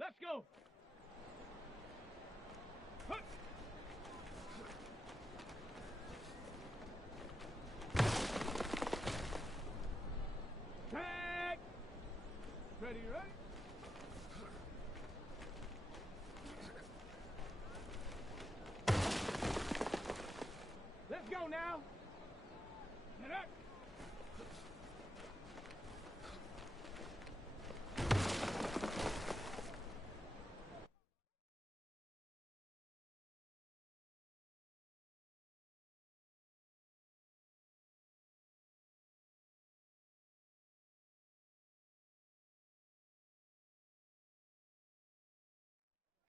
Let's go. Huh. Tag. Ready, ready. Let's go now. Get up.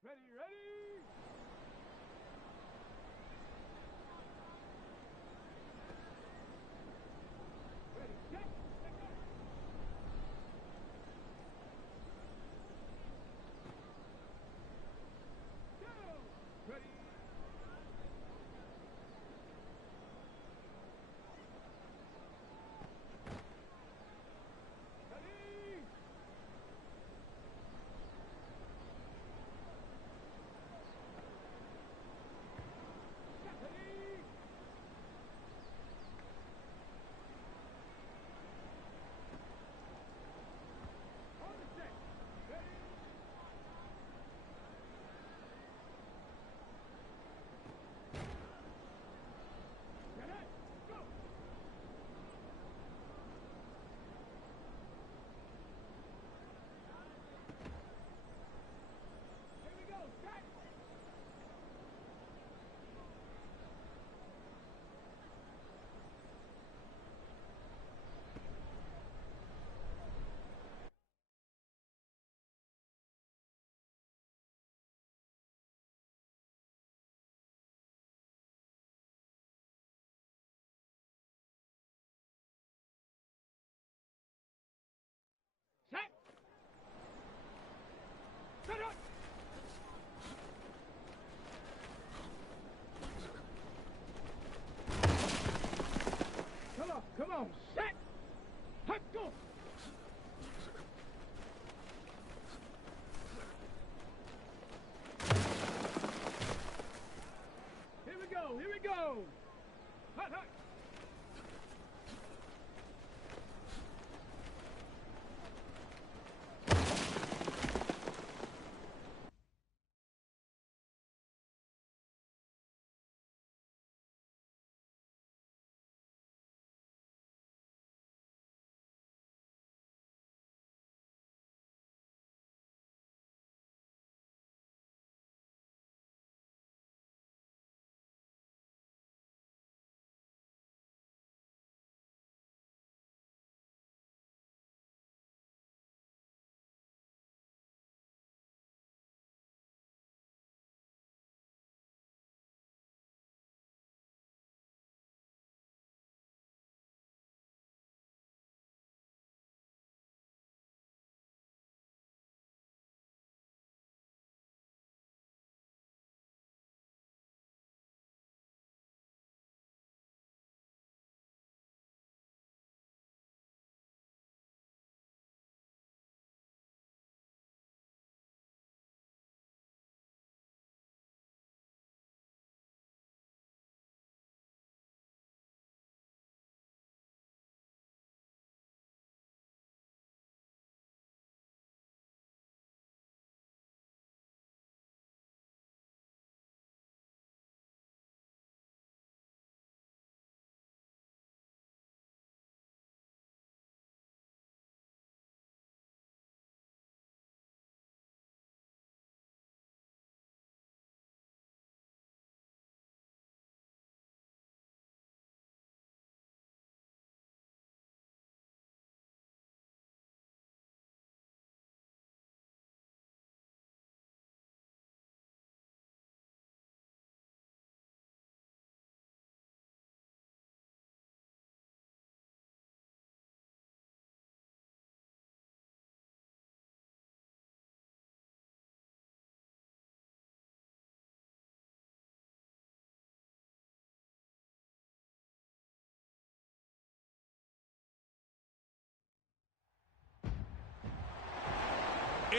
Ready, ready. Ready, set, let go. Go. Ready. Ready.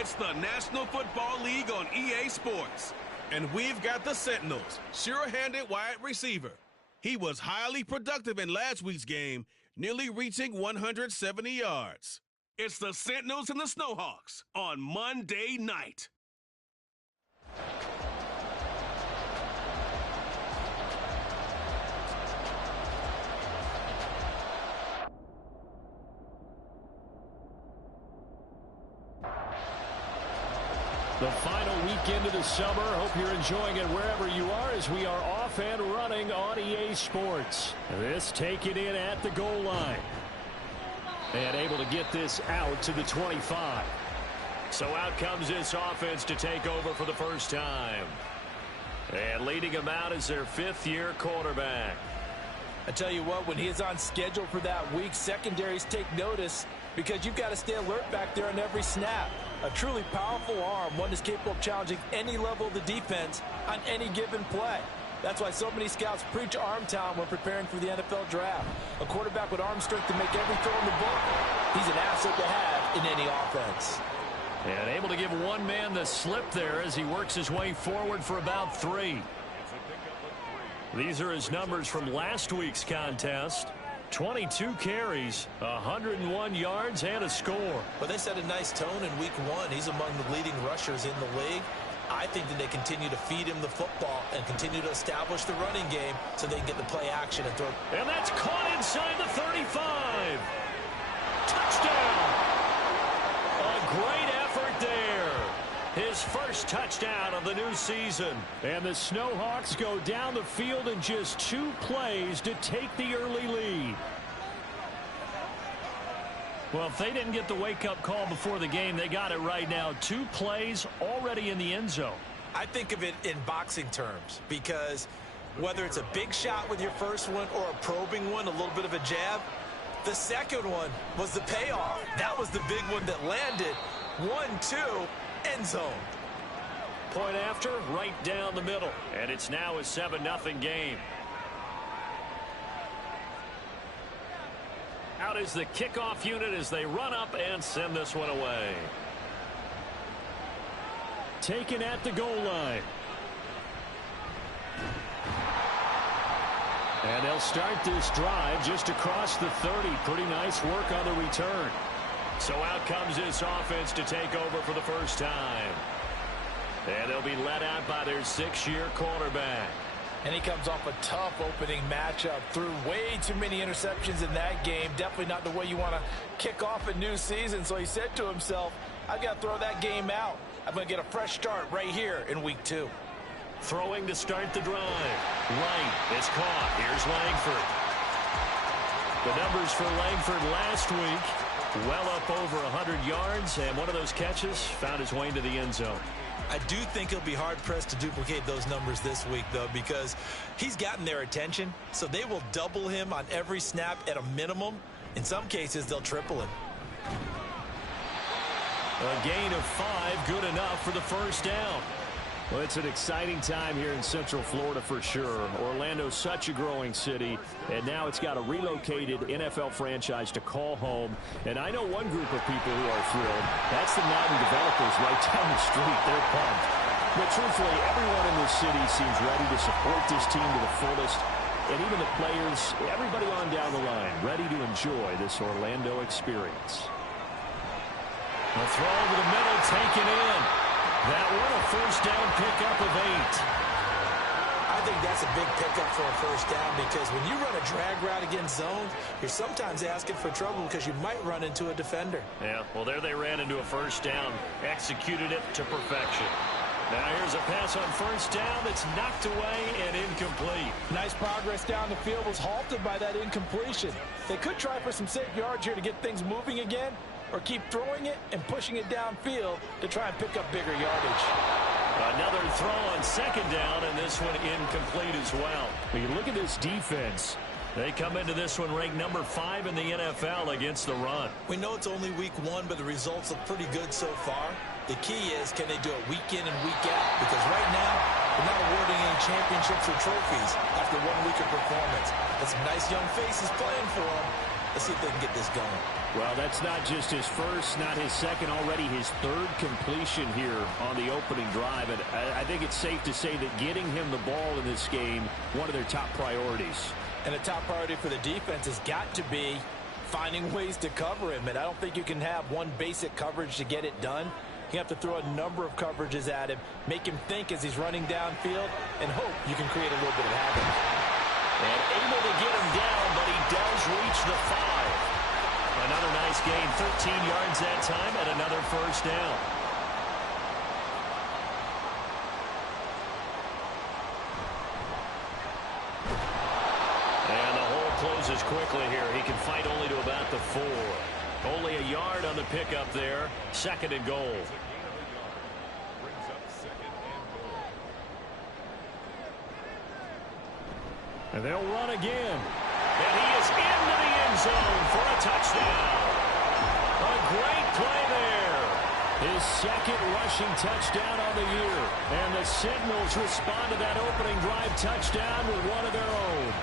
It's the National Football League on EA Sports. And we've got the Sentinels, sure-handed wide receiver. He was highly productive in last week's game, nearly reaching 170 yards. It's the Sentinels and the Snowhawks on Monday night. The final weekend of the summer. Hope you're enjoying it wherever you are as we are off and running on EA Sports. This taken in at the goal line. And able to get this out to the 25. So out comes this offense to take over for the first time. And leading him out is their fifth-year quarterback. I tell you what, when he is on schedule for that week, secondaries take notice because you've got to stay alert back there on every snap. A truly powerful arm, one that's capable of challenging any level of the defense on any given play. That's why so many scouts preach arm talent when preparing for the NFL draft. A quarterback with arm strength to make every throw in the book, he's an asset to have in any offense. And able to give one man the slip there as he works his way forward for about 3. These are his numbers from last week's contest. 22 carries, 101 yards, and a score. But they set a nice tone in week 1. He's among the leading rushers in the league. I think that they continue to feed him the football and continue to establish the running game so they can get the play action and throw. And that's caught inside the 35. Touchdown. A great effort there. His first touchdown of the new season. And the Snowhawks go down the field in just 2 plays to take the early lead. Well, if they didn't get the wake-up call before the game, they got it right now. 2 plays already in the end zone. I think of it in boxing terms because whether it's a big shot with your first one or a probing one, a little bit of a jab, the second one was the payoff. That was the big one that landed. 1-2, end zone. Point after, right down the middle. And it's now a 7-0 game. Out is the kickoff unit as they run up and send this one away. Taken at the goal line. And they'll start this drive just across the 30. Pretty nice work on the return. So out comes this offense to take over for the first time. And they'll be led out by their 6-year quarterback. And he comes off a tough opening matchup. Threw way too many interceptions in that game. Definitely not the way you want to kick off a new season. So he said to himself, I've got to throw that game out. I'm going to get a fresh start right here in week 2. Throwing to start the drive. Right is caught. Here's Langford. The numbers for Langford last week, well up over 100 yards. And one of those catches found his way into the end zone. I do think he'll be hard-pressed to duplicate those numbers this week, though, because he's gotten their attention, so they will double him on every snap at a minimum. In some cases, they'll triple him. A gain of 5, good enough for the first down. Well, it's an exciting time here in Central Florida for sure. Orlando's such a growing city, and now it's got a relocated NFL franchise to call home. And I know one group of people who are thrilled. That's the Madden developers right down the street. They're pumped. But truthfully, everyone in this city seems ready to support this team to the fullest. And even the players, everybody on down the line, ready to enjoy this Orlando experience. The throw over the middle, taken in. That one, a first down pickup of 8. I think that's a big pickup for a first down because when you run a drag route against zone, you're sometimes asking for trouble because you might run into a defender. Yeah, well, there they ran into a first down, executed it to perfection. Now here's a pass on first down that's knocked away and incomplete. Nice progress down the field was halted by that incompletion. They could try for some safe yards here to get things moving again, or keep throwing it and pushing it downfield to try and pick up bigger yardage. Another throw on second down, and this one incomplete as well. When you look at this defense, they come into this one ranked number 5 in the NFL against the run. We know it's only week 1, but the results look pretty good so far. The key is, can they do it week in and week out? Because right now, they're not awarding any championships or trophies after 1 week of performance. There's some nice young faces playing for them, Let's see if they can get this going. Well, that's not just his first, not his second, already his third completion here on the opening drive. And I think it's safe to say that getting him the ball in this game, one of their top priorities. And a top priority for the defense has got to be finding ways to cover him. And I don't think you can have one basic coverage to get it done. You have to throw a number of coverages at him, make him think as he's running downfield, and hope you can create a little bit of havoc. And able to get him down, but he does reach the 5. Another nice gain, 13 yards that time, and another first down. And the hole closes quickly here. He can fight only to about the 4. Only a yard on the pickup there. Second and goal. And they'll run again. And he is into the end zone for a touchdown. A great play there. His second rushing touchdown on the year. And the Sentinels respond to that opening drive touchdown with one of their own.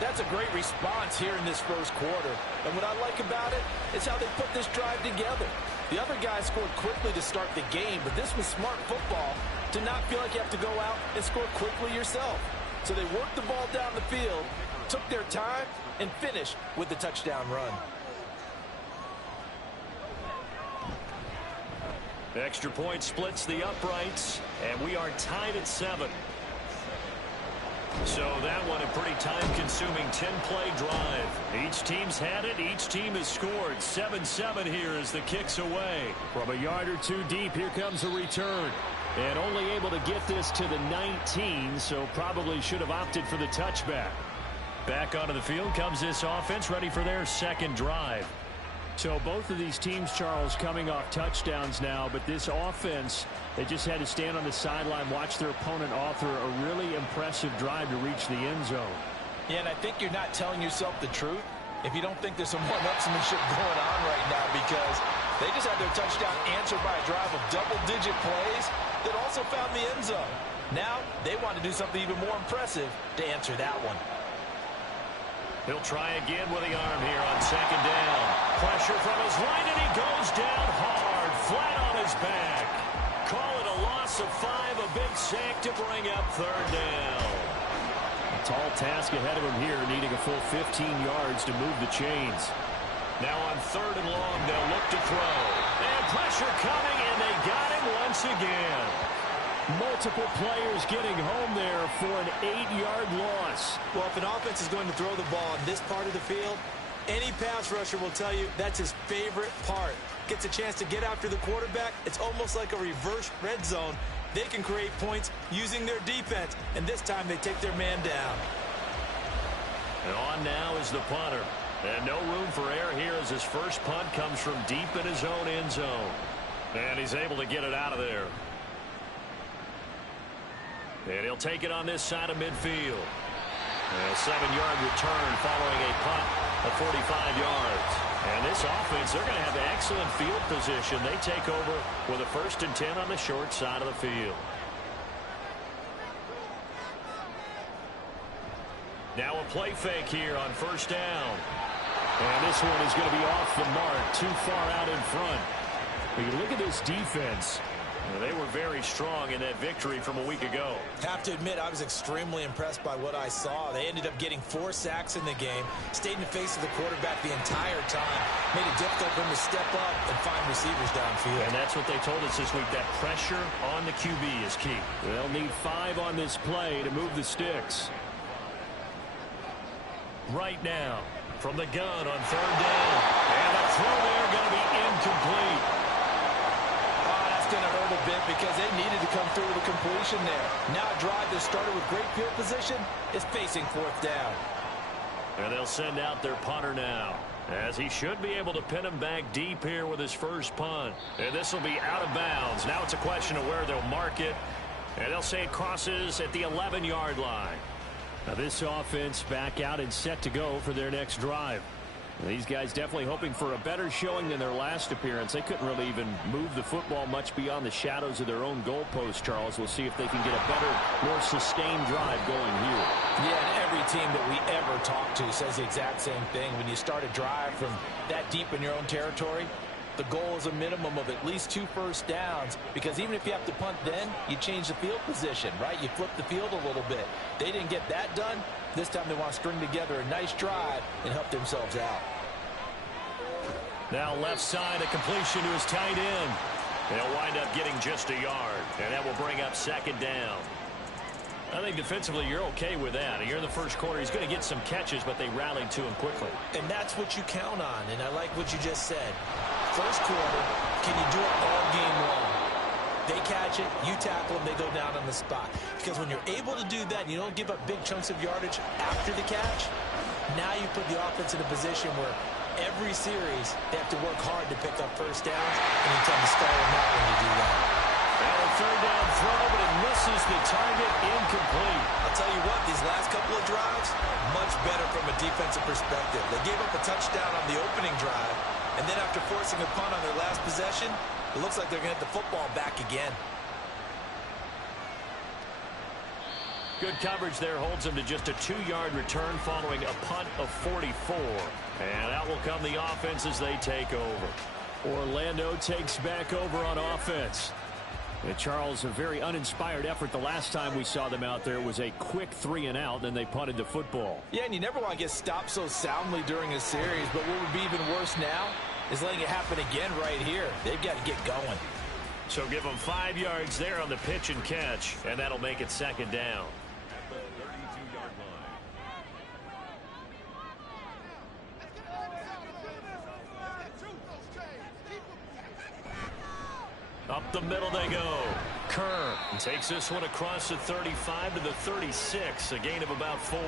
That's a great response here in this first quarter. And what I like about it is how they put this drive together. The other guys scored quickly to start the game, but this was smart football to not feel like you have to go out and score quickly yourself. So they worked the ball down the field, took their time, and finished with the touchdown run. The extra point splits the uprights, and we are tied at 7. So that one a pretty time-consuming 10-play drive. Each team's had it. Each team has scored. 7-7 here as the kick's away. From a yard or two deep, here comes a return. And only able to get this to the 19, so probably should have opted for the touchback. Back onto the field comes this offense, ready for their second drive. So both of these teams, Charles, coming off touchdowns now, but this offense, they just had to stand on the sideline, watch their opponent author a really impressive drive to reach the end zone. Yeah, and I think you're not telling yourself the truth if you don't think there's some one-upsmanship going on right now, because they just had their touchdown answered by a drive of double-digit plays that also found the end zone. Now they want to do something even more impressive to answer that one. He'll try again with the arm here on second down. Pressure from his right, and he goes down hard, flat on his back. Call it a loss of 5, a big sack to bring up third down. A tall task ahead of him here, needing a full 15 yards to move the chains. Now on third and long, they'll look to throw. And pressure coming, and they got him once again. Multiple players getting home there for an 8-yard loss. Well, if an offense is going to throw the ball in this part of the field, any pass rusher will tell you that's his favorite part. Gets a chance to get after the quarterback. It's almost like a reverse red zone. They can create points using their defense, and this time they take their man down. And on now is the punter. And no room for error here as his first punt comes from deep in his own end zone. And he's able to get it out of there. And he'll take it on this side of midfield. A 7-yard return following a punt of 45 yards. And this offense, they're going to have excellent field position. They take over with a 1st and 10 on the short side of the field. Now a play fake here on first down. And this one is going to be off the mark, too far out in front. But you look at this defense. They were very strong in that victory from a week ago. Have to admit, I was extremely impressed by what I saw. They ended up getting 4 sacks in the game, stayed in the face of the quarterback the entire time, made it difficult for him to step up and find receivers downfield. And that's what they told us this week, that pressure on the QB is key. They'll need 5 on this play to move the sticks. Right now, from the gun on third down. And the throw there going to be incomplete. Going to hurt a bit because they needed to come through with a completion there. Now a drive that started with great field position is facing 4th down. And they'll send out their punter now, as he should be able to pin him back deep here with his first punt. And this will be out of bounds. Now it's a question of where they'll mark it. And they'll say it crosses at the 11-yard line. Now this offense back out and set to go for their next drive. These guys definitely hoping for a better showing than their last appearance. They couldn't really even move the football much beyond the shadows of their own goalpost, Charles. We'll see if they can get a better, more sustained drive going here. Yeah, and every team that we ever talk to says the exact same thing. When you start a drive from that deep in your own territory, the goal is a minimum of at least 2 first downs, because even if you have to punt then, you change the field position, right? You flip the field a little bit. They didn't get that done. This time they want to string together a nice drive and help themselves out. Now left side, a completion to his tight end. They'll wind up getting just a yard, and that will bring up second down. I think defensively you're okay with that. You're in the first quarter. He's going to get some catches, but they rallied to him quickly. And that's what you count on, and I like what you just said. First quarter, can you do it all game long? They catch it, you tackle them, they go down on the spot. Because when you're able to do that and you don't give up big chunks of yardage after the catch, now you put the offense in a position where every series they have to work hard to pick up first downs, and you tend to stall them out when you do that. And a third down throw, but it misses the target, incomplete. I'll tell you what, these last couple of drives, much better from a defensive perspective. They gave up a touchdown on the opening drive, and then after forcing a punt on their last possession, it looks like they're going to get the football back again. Good coverage there holds him to just a 2-yard return following a punt of 44. And out will come the offense as they take over. Orlando takes back over on offense. And Charles, a very uninspired effort. The last time we saw them out there was a quick 3-and-out, then they punted the football. Yeah, and you never want to get stopped so soundly during a series, but what would be even worse now is letting it happen again right here. They've got to get going. So give them 5 yards there on the pitch and catch, and that'll make it second down. Up the middle they go. Kerr takes this one across the 35 to the 36, a gain of about 4.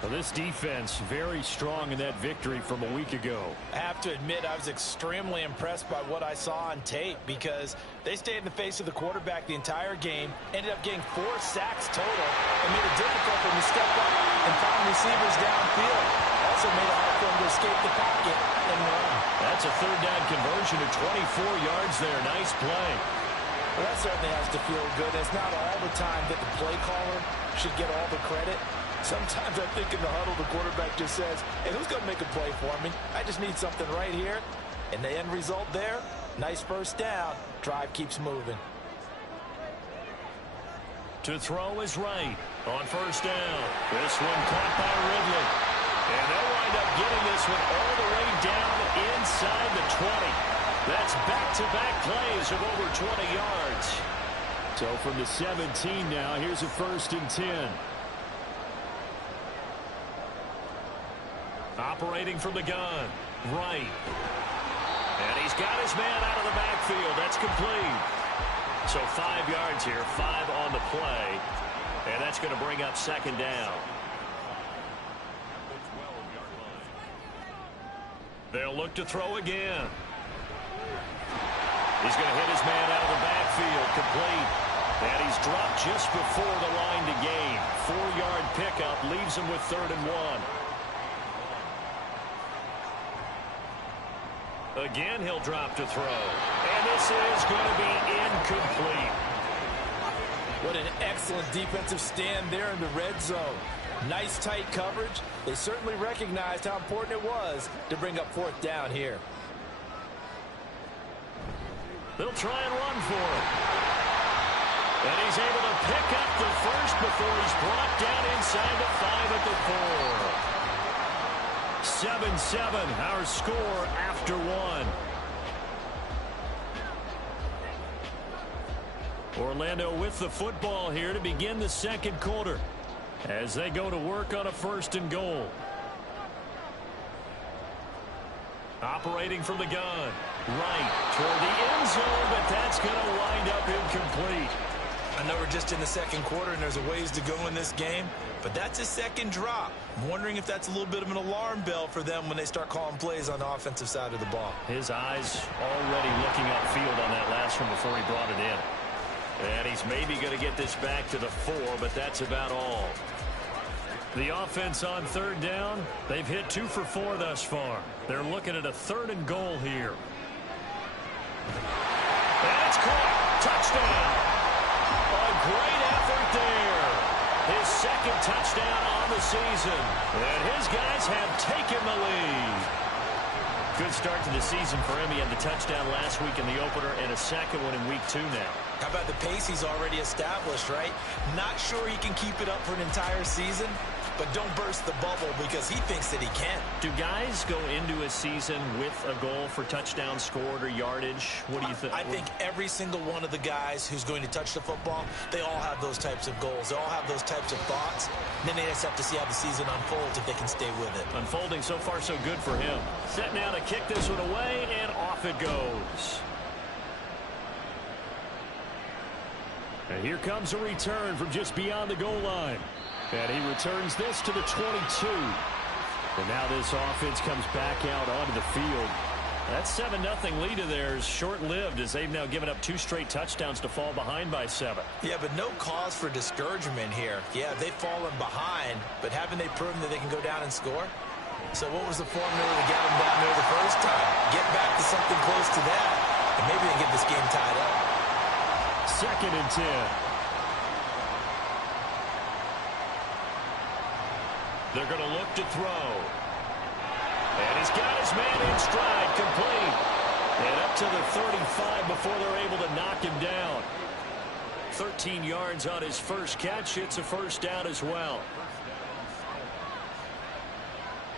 Well, this defense very strong in that victory from a week ago. I have to admit, I was extremely impressed by what I saw on tape, because they stayed in the face of the quarterback the entire game, ended up getting 4 sacks total, and made it difficult for him to step up and find receivers downfield. Also made it hard for him to escape the pocket and run. That's a third down conversion to 24 yards there. Nice play. Well, that certainly has to feel good. It's not all the time that the play caller should get all the credit. Sometimes I think in the huddle, the quarterback just says, hey, who's going to make a play for me? I just need something right here. And the end result there, nice first down. Drive keeps moving. To throw is right on first down. This one caught by Ridley. And they'll wind up getting this one all the way down inside the 20. That's back-to-back plays of over 20 yards. So from the 17 now, here's a 1st and 10. Operating from the gun. Right. And he's got his man out of the backfield. That's complete. So 5 yards here, 5 on the play. And that's going to bring up second down. They'll look to throw again. He's going to hit his man out of the backfield. Complete. And he's dropped just before the line to gain. 4-yard pickup leaves him with 3rd and 1. Again, he'll drop to throw. And this is going to be incomplete. What an excellent defensive stand there in the red zone. Nice tight coverage. They certainly recognized how important it was to bring up 4th down here. They'll try and run for it. And he's able to pick up the first before he's brought down inside the 5 at the 4. 7-7, our score after 1. Orlando with the football here to begin the second quarter as they go to work on a 1st and goal. Operating from the gun. Right toward the end zone, but that's going to wind up incomplete. I know we're just in the second quarter and there's a ways to go in this game, but that's a second drop. I'm wondering if that's a little bit of an alarm bell for them when they start calling plays on the offensive side of the ball. His eyes already looking upfield on that last one before he brought it in. And he's maybe going to get this back to the 4, but that's about all. The offense on third down, they've hit 2 for 4 thus far. They're looking at a 3rd and goal here. And it's caught. Touchdown. A great effort there. His 2nd touchdown on the season. And his guys have taken the lead. Good start to the season for him. He had the touchdown last week in the opener and a 2nd one in week 2 now. How about the pace he's already established, right? Not sure he can keep it up for an entire season, but don't burst the bubble because he thinks that he can. Do guys go into a season with a goal for touchdowns scored or yardage? What do you think? I think every single one of the guys who's going to touch the football, they all have those types of goals. They all have those types of thoughts. And then they just have to see how the season unfolds if they can stay with it. Unfolding so far so good for him. Set now to kick this one away, and off it goes. And here comes a return from just beyond the goal line. And he returns this to the 22. And now this offense comes back out onto the field. That 7-0 lead of theirs short-lived as they've now given up 2 straight touchdowns to fall behind by 7. Yeah, but no cause for discouragement here. Yeah, they've fallen behind, but haven't they proven that they can go down and score? So what was the formula to get them down there the first time? Get back to something close to that, and maybe they get this game tied up. 2nd and 10. They're going to look to throw. And he's got his man in stride, complete. And up to the 35 before they're able to knock him down. 13 yards on his first catch. It's a 1st down as well.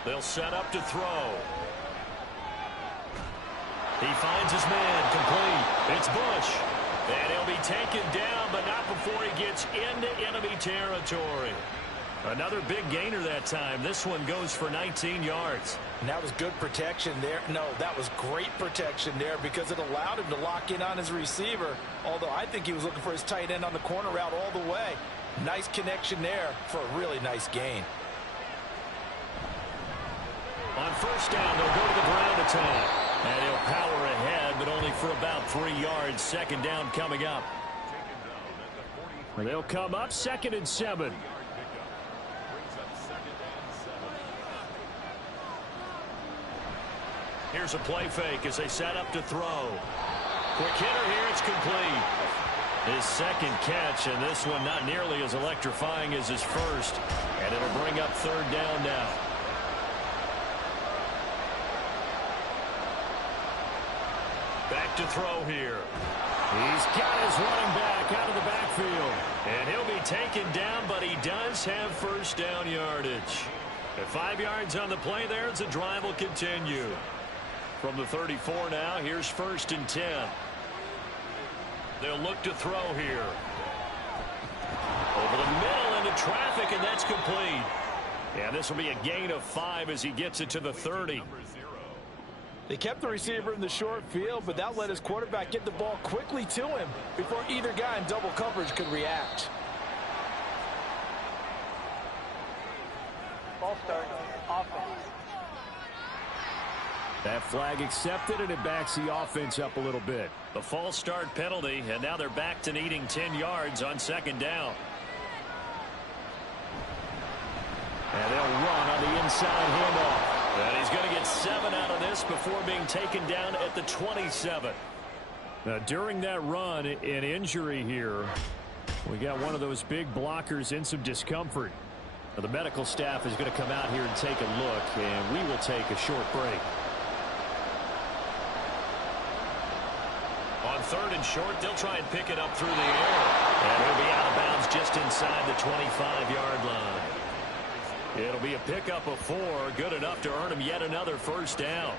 They'll set up to throw. He finds his man, complete. It's Bush. And he'll be taken down, but not before he gets into enemy territory. Another big gainer that time. This one goes for 19 yards. And that was good protection there. No, that was great protection there because it allowed him to lock in on his receiver. Although I think he was looking for his tight end on the corner route all the way. Nice connection there for a really nice gain. On 1st down, they'll go to the ground attack. And he'll power ahead, but only for about 3 yards. 2nd down coming up. They'll come up 2nd and 7. Here's a play fake as they set up to throw. Quick hitter here, it's complete. His 2nd catch, and this one not nearly as electrifying as his first. And it'll bring up 3rd down now. Back to throw here. He's got his running back out of the backfield. And he'll be taken down, but he does have 1st down yardage. At 5 yards on the play there, the drive will continue. From the 34 now, here's 1st and 10. They'll look to throw here. Over the middle into traffic, and that's complete. And this will be a gain of 5 as he gets it to the 30. They kept the receiver in the short field, but that let his quarterback get the ball quickly to him before either guy in double coverage could react. Ball start, offense. That flag accepted, and it backs the offense up a little bit. The false start penalty, and now they're back to needing 10 yards on 2nd down. And they'll run on the inside handoff. And he's going to get 7 out of this before being taken down at the 27. Now, during that run, an injury here. We got one of those big blockers in some discomfort. Now, the medical staff is going to come out here and take a look, and we will take a short break. On 3rd and short, they'll try and pick it up through the air. And he'll be out of bounds just inside the 25-yard line. It'll be a pickup of 4, good enough to earn him yet another 1st down.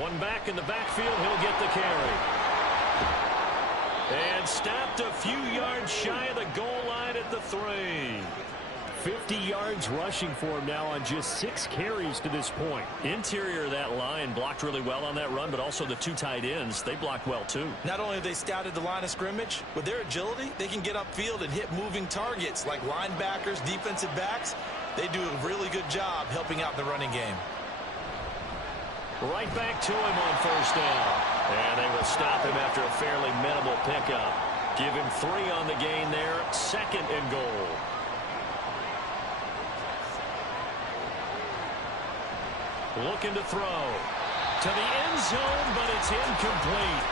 One back in the backfield, he'll get the carry. And stopped a few yards shy of the goal line at the 3. 50 yards rushing for him now on just 6 carries to this point. Interior of that line blocked really well on that run, but also the 2 tight ends, they blocked well too. Not only have they scouted the line of scrimmage, with their agility, they can get upfield and hit moving targets like linebackers, defensive backs. They do a really good job helping out the running game. Right back to him on 1st down. And they will stop him after a fairly minimal pickup. Give him 3 on the gain there. 2nd and goal. Looking to throw. To the end zone, but it's incomplete.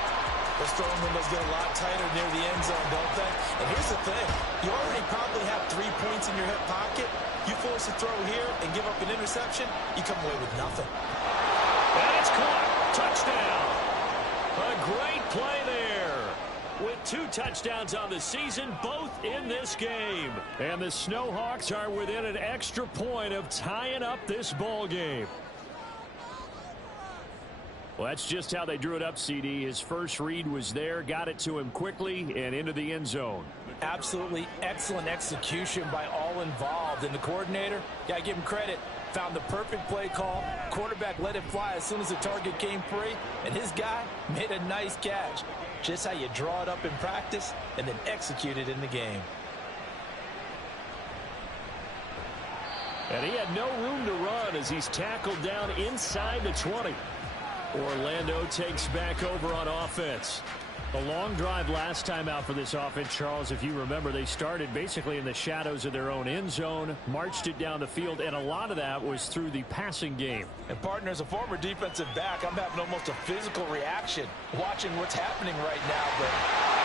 Those throwing windows get a lot tighter near the end zone, don't they? And here's the thing. You already probably have 3 points in your hip pocket. You force a throw here and give up an interception, you come away with nothing. And it's caught. Touchdown. A great play there. With 2 touchdowns on the season, both in this game. And the Snowhawks are within an extra point of tying up this ball game. Well, that's just how they drew it up, CD. His first read was there, got it to him quickly, and into the end zone. Absolutely excellent execution by all involved. And the coordinator, got to give him credit, found the perfect play call. Quarterback let it fly as soon as the target came free, and his guy made a nice catch. Just how you draw it up in practice and then execute it in the game. And he had no room to run as he's tackled down inside the 20. Orlando takes back over on offense. A long drive last time out for this offense, Charles. If you remember, they started basically in the shadows of their own end zone, marched it down the field, and a lot of that was through the passing game. And partner, as a former defensive back, I'm having almost a physical reaction watching what's happening right now. But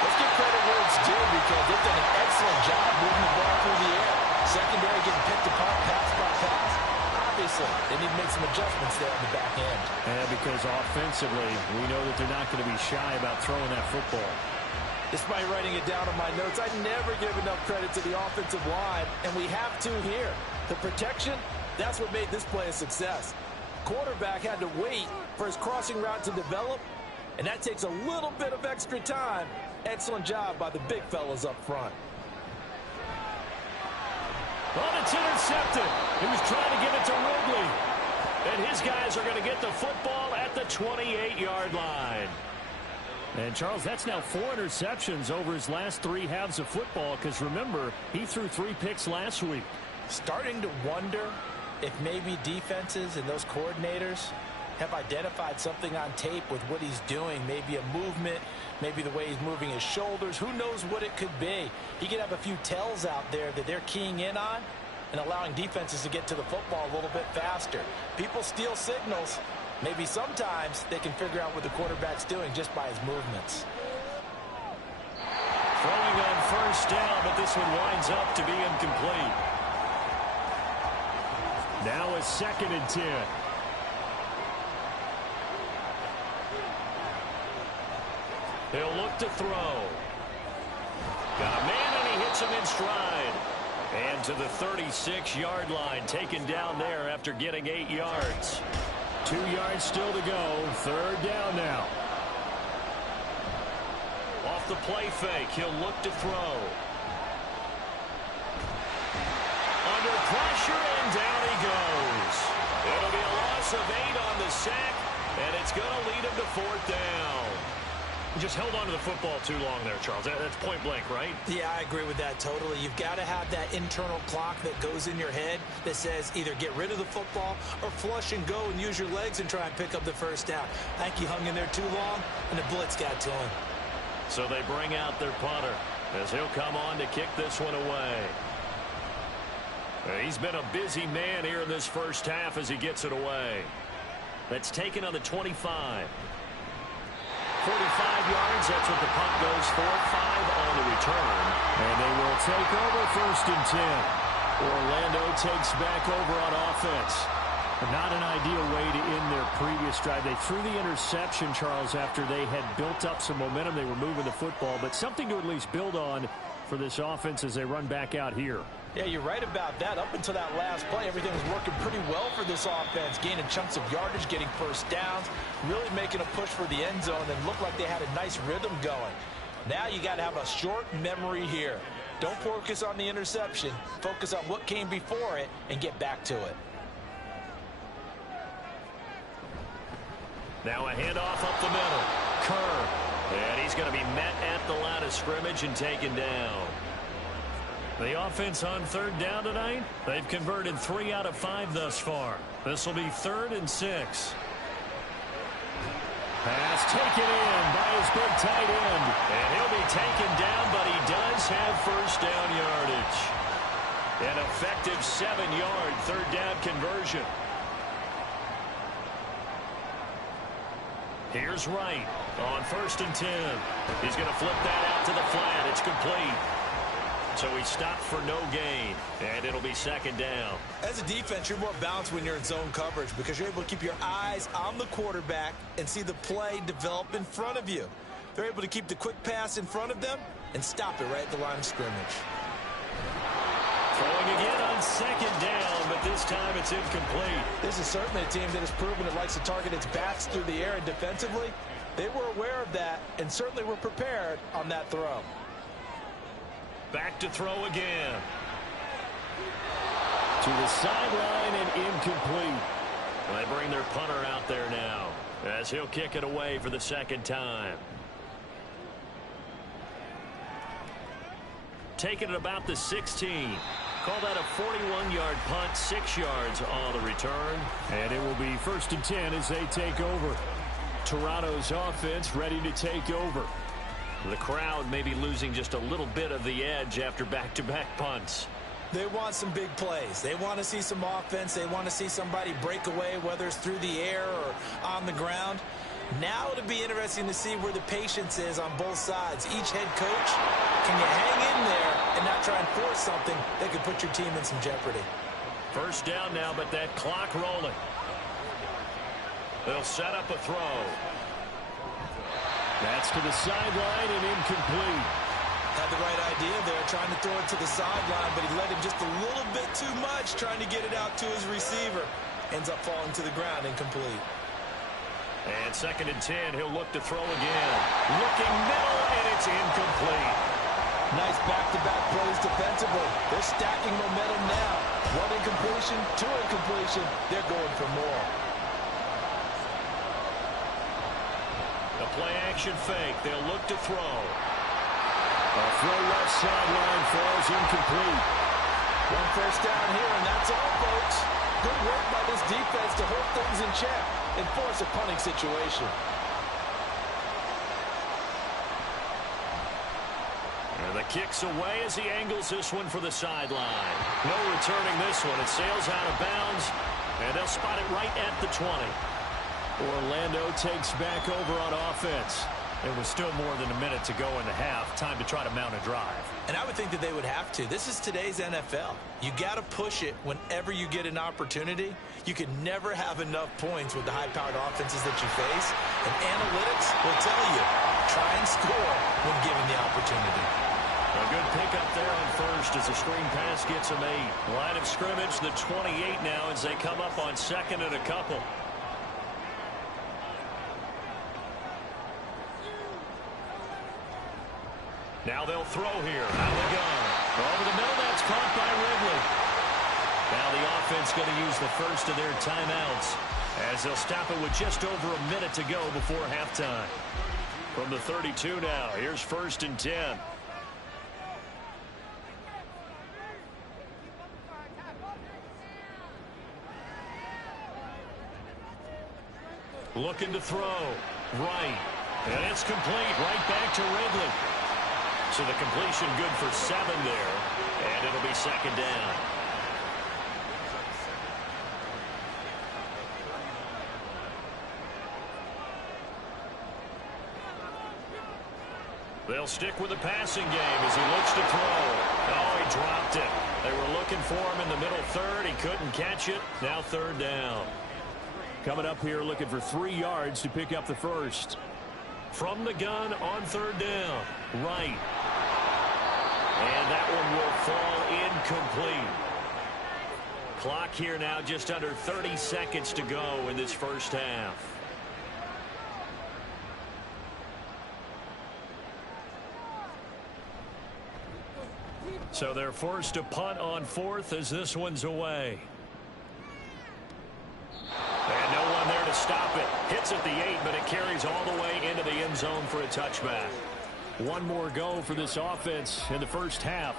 let's give credit where it's due because they've done an excellent job moving the ball through the air. Secondary getting picked apart pass by pass. Obviously, they need to make some adjustments there on the back end. Yeah, because offensively, we know that they're not going to be shy about throwing that football. Despite writing it down on my notes, I never give enough credit to the offensive line, and we have to here. The protection, that's what made this play a success. Quarterback had to wait for his crossing route to develop, and that takes a little bit of extra time. Excellent job by the big fellas up front. Well, it's intercepted. He was trying to give it to Ridley. And his guys are going to get the football at the 28-yard line. And, Charles, that's now 4 interceptions over his last 3 halves of football because, remember, he threw 3 picks last week. Starting to wonder if maybe defenses and those coordinators have identified something on tape with what he's doing. Maybe a movement, maybe the way he's moving his shoulders. Who knows what it could be? He could have a few tells out there that they're keying in on and allowing defenses to get to the football a little bit faster. People steal signals. Maybe sometimes they can figure out what the quarterback's doing just by his movements. Throwing on first down, but this one winds up to be incomplete. Now a 2nd and 10. He'll look to throw. Got a man, and he hits him in stride. And to the 36-yard line, taken down there after getting 8 yards. 2 yards still to go. 3rd down now. Off the play fake, he'll look to throw. Under pressure, and down he goes. It'll be a loss of 8 on the sack, and it's going to lead him to 4th down. Just held on to the football too long there, Charles. That's point blank, right? Yeah, I agree with that totally. You've got to have that internal clock that goes in your head that says either get rid of the football or flush and go and use your legs and try and pick up the 1st down. I think he hung in there too long, and the blitz got to him. So they bring out their punter as he'll come on to kick this one away. He's been a busy man here in this first half as he gets it away. That's taken on the 25. 45 yards, that's what the punt goes for. 5 on the return. And they will take over 1st and 10. Orlando takes back over on offense. Not an ideal way to end their previous drive. They threw the interception, Charles, after they had built up some momentum. They were moving the football, but something to at least build on for this offense as they run back out here. Yeah, you're right about that. Up until that last play, everything was working pretty well for this offense, gaining chunks of yardage, getting 1st downs, really making a push for the end zone, and looked like they had a nice rhythm going. Now you got to have a short memory here. Don't focus on the interception. Focus on what came before it and get back to it. Now a handoff up the middle. Kerr. And he's going to be met at the line of scrimmage and taken down. The offense on 3rd down tonight, they've converted 3 out of 5 thus far. This will be 3rd and 6. Pass taken in by his big tight end. And he'll be taken down, but he does have first down yardage. An effective 7-yard third down conversion. Here's Wright on 1st and 10. He's going to flip that out to the flat. It's complete. So he stopped for no gain, and it'll be 2nd down. As a defense, you're more balanced when you're in zone coverage because you're able to keep your eyes on the quarterback and see the play develop in front of you. They're able to keep the quick pass in front of them and stop it right at the line of scrimmage. Throwing again on 2nd down, but this time it's incomplete. This is certainly a team that has proven it likes to target its backs through the air, and defensively, they were aware of that and certainly were prepared on that throw. Back to throw again. To the sideline and incomplete. They bring their punter out there now as he'll kick it away for the 2nd time. Taking it about the 16. Call that a 41-yard punt, 6 yards on the return. And it will be 1st and 10 as they take over. Toronto's offense ready to take over. The crowd may be losing just a little bit of the edge after back-to-back punts. They want some big plays. They want to see some offense. They want to see somebody break away, whether it's through the air or on the ground. Now it'll be interesting to see where the patience is on both sides. Each head coach, can you hang in there and not try and force something that could put your team in some jeopardy? 1st down now, but that clock rolling. They'll set up a throw. That's to the sideline and incomplete. Had the right idea there, trying to throw it to the sideline, but he led him just a little bit too much, trying to get it out to his receiver. Ends up falling to the ground, incomplete. And 2nd and 10, he'll look to throw again. Looking middle, and it's incomplete. Nice back-to-back plays defensively. They're stacking momentum now. 1 incompletion, 2 incompletion. They're going for more. A play-action fake. They'll look to throw. A throw left sideline falls incomplete. 1 first down here, and that's all, folks. Good work by this defense to hold things in check and force a punting situation. And the kick's away as he angles this one for the sideline. No returning this one. It sails out of bounds, and they'll spot it right at the 20. Orlando takes back over on offense. There was still more than a minute to go in the half. Time to try to mount a drive. And I would think that they would have to. This is today's NFL. You got to push it whenever you get an opportunity. You can never have enough points with the high-powered offenses that you face. And analytics will tell you, try and score when given the opportunity. A good pickup there on 1st as the screen pass gets them 8. Line of scrimmage, the 28 now as they come up on 2nd and a couple. Now they'll throw here. Out of the gun. Over the middle, that's caught by Ridley. Now the offense going to use the first of their timeouts as they'll stop it with just over a minute to go before halftime. From the 32 now, here's 1st and 10. Looking to throw. Right. And it's complete. Right back to Ridley. So the completion good for 7 there. And it'll be 2nd down. They'll stick with the passing game as he looks to throw. Oh, he dropped it. They were looking for him in the middle 3rd. He couldn't catch it. Now 3rd down. Coming up here looking for 3 yards to pick up the first. From the gun on 3rd down. Right. And that one will fall incomplete. Clock here now just under 30 seconds to go in this first half. So they're forced to punt on 4th as this one's away. And no one there to stop it. Hits at the 8, but it carries all the way into the end zone for a touchback. One more go for this offense in the first half.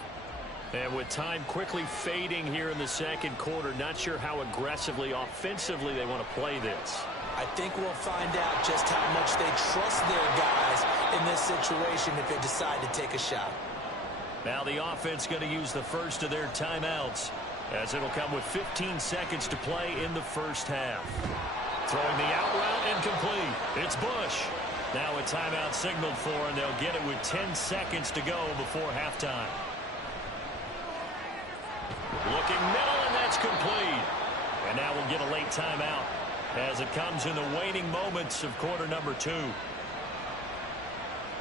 And with time quickly fading here in the second quarter, not sure how aggressively, offensively they want to play this. I think we'll find out just how much they trust their guys in this situation if they decide to take a shot. Now the offense going to use the first of their timeouts, as it'll come with 15 seconds to play in the first half. Throwing the out route incomplete. It's Bush. Now a timeout signaled for, and they'll get it with 10 seconds to go before halftime. Looking middle, and that's complete. And now we'll get a late timeout as it comes in the waning moments of quarter number 2.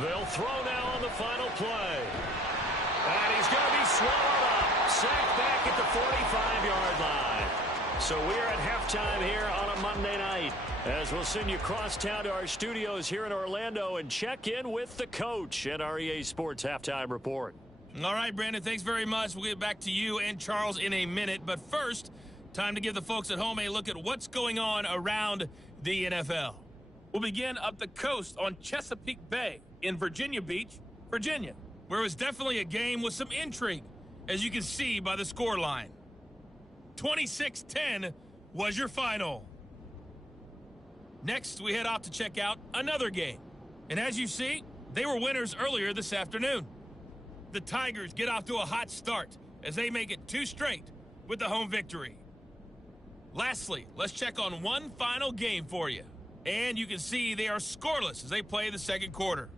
They'll throw now on the final play. And he's going to be swallowed up. Sacked back at the 45-yard line. So we're at halftime here on a Monday night, as we'll send you cross town to our studios here in Orlando and check in with the coach at our EA Sports Halftime Report. All right, Brandon, thanks very much. We'll get back to you and Charles in a minute. But first, time to give the folks at home a look at what's going on around the NFL. We'll begin up the coast on Chesapeake Bay in Virginia Beach, Virginia, where it was definitely a game with some intrigue, as you can see by the scoreline. 26-10 was your final. Next, we head off to check out another game. And as you see, they were winners earlier this afternoon. The Tigers get off to a hot start as they make it 2 straight with the home victory. Lastly, let's check on one final game for you. And you can see they are scoreless as they play the second quarter.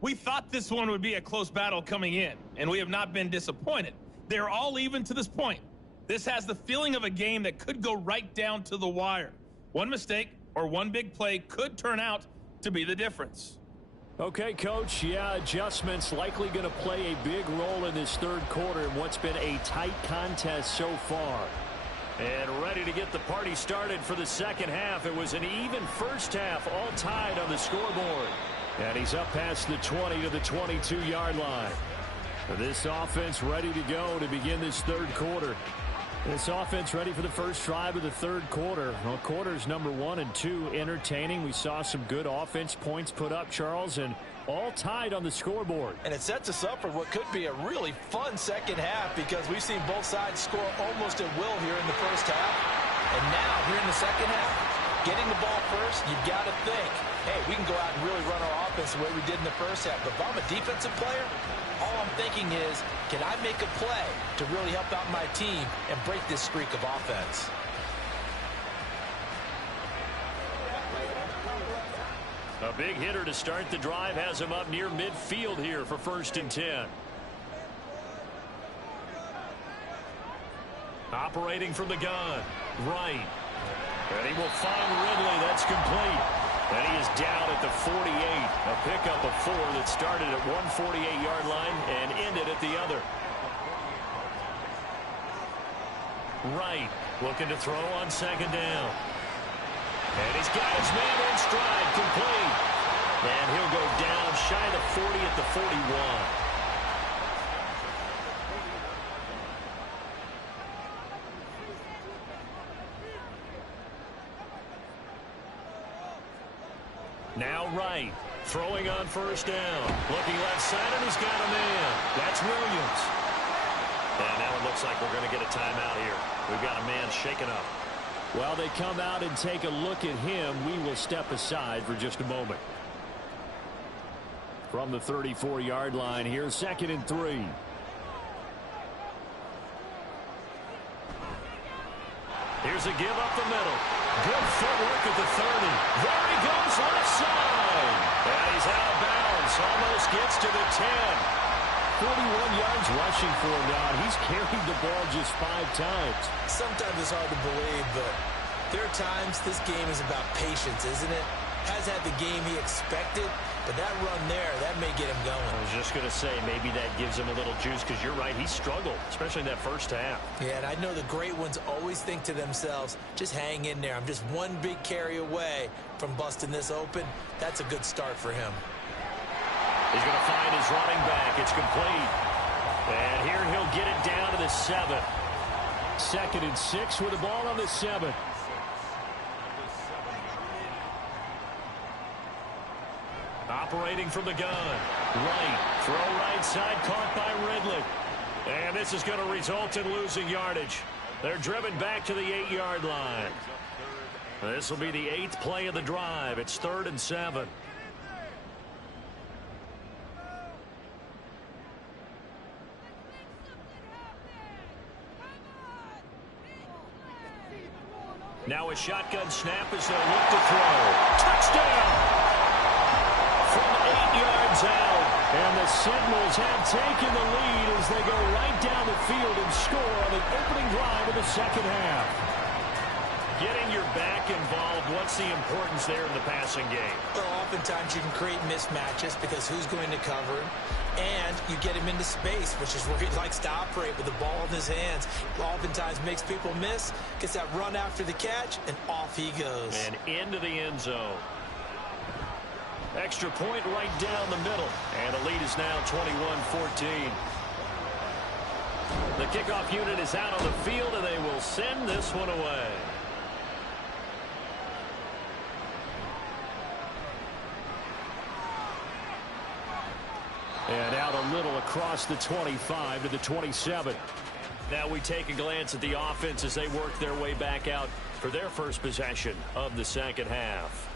We thought this one would be a close battle coming in, and we have not been disappointed. They're all even to this point. This has the feeling of a game that could go right down to the wire. One mistake or one big play could turn out to be the difference. Okay, Coach, yeah, adjustments likely going to play a big role in this third quarter in what's been a tight contest so far. And ready to get the party started for the second half. It was an even first half, all tied on the scoreboard. And he's up past the 20 to the 22-yard line. This offense ready to go to begin this third quarter. This offense ready for the first drive of the third quarter. Well, quarters number 1 and 2 entertaining. We saw some good offense points put up, Charles, and all tied on the scoreboard. And it sets us up for what could be a really fun second half, because we've seen both sides score almost at will here in the first half. And now, here in the second half, getting the ball first, you've got to think, hey, we can go out and really run our offense the way we did in the first half. But if I'm a defensive player, all I'm thinking is, can I make a play to really help out my team and break this streak of offense? A big hitter to start the drive has him up near midfield here for 1st and 10. Operating from the gun, right. And he will find Ridley. That's complete. And he is down at the 48. A pickup of 4 that started at one 48-yard line and ended at the other. Right, looking to throw on second down. And he's got his man in stride, complete. And he'll go down shy of the 40 at the 41. Now right, throwing on first down. Looking left side, and he's got a man. That's Williams. And now it looks like we're going to get a timeout here. We've got a man shaken up. While they come out and take a look at him, we will step aside for just a moment. From the 34-yard line here, 2nd and 3. Here's a give up the middle. Good footwork at the 30. There he goes, left side. And he's out of bounds. Almost gets to the 10. 41 yards rushing for him now. He's carried the ball just 5 times. Sometimes it's hard to believe, but there are times this game is about patience, isn't it? Has had the game he expected, but that run there, that may get him going. I was just going to say, maybe that gives him a little juice, because you're right, he struggled, especially in that first half. Yeah, and I know the great ones always think to themselves, just hang in there. I'm just one big carry away from busting this open. That's a good start for him. He's going to find his running back. It's complete. And here he'll get it down to the 7. 2nd and 6 with the ball on the 7. Operating from the gun. Right. Throw right side, caught by Ridley. And this is going to result in losing yardage. They're driven back to the 8-yard line. This will be the 8th play of the drive. It's 3rd and 7. Now a shotgun snap as they'll look to throw. Touchdown! From 8 yards out. And the Sentinels have taken the lead as they go right down the field and score on the opening drive of the second half. Getting your back involved, what's the importance there in the passing game? Well, oftentimes you can create mismatches because who's going to cover him? And you get him into space, which is where he likes to operate with the ball in his hands. Oftentimes makes people miss, gets that run after the catch, and off he goes. And into the end zone. Extra point right down the middle. And the lead is now 21-14. The kickoff unit is out on the field, and they will send this one away. And out a little across the 25 to the 27. Now we take a glance at the offense as they work their way back out for their first possession of the second half.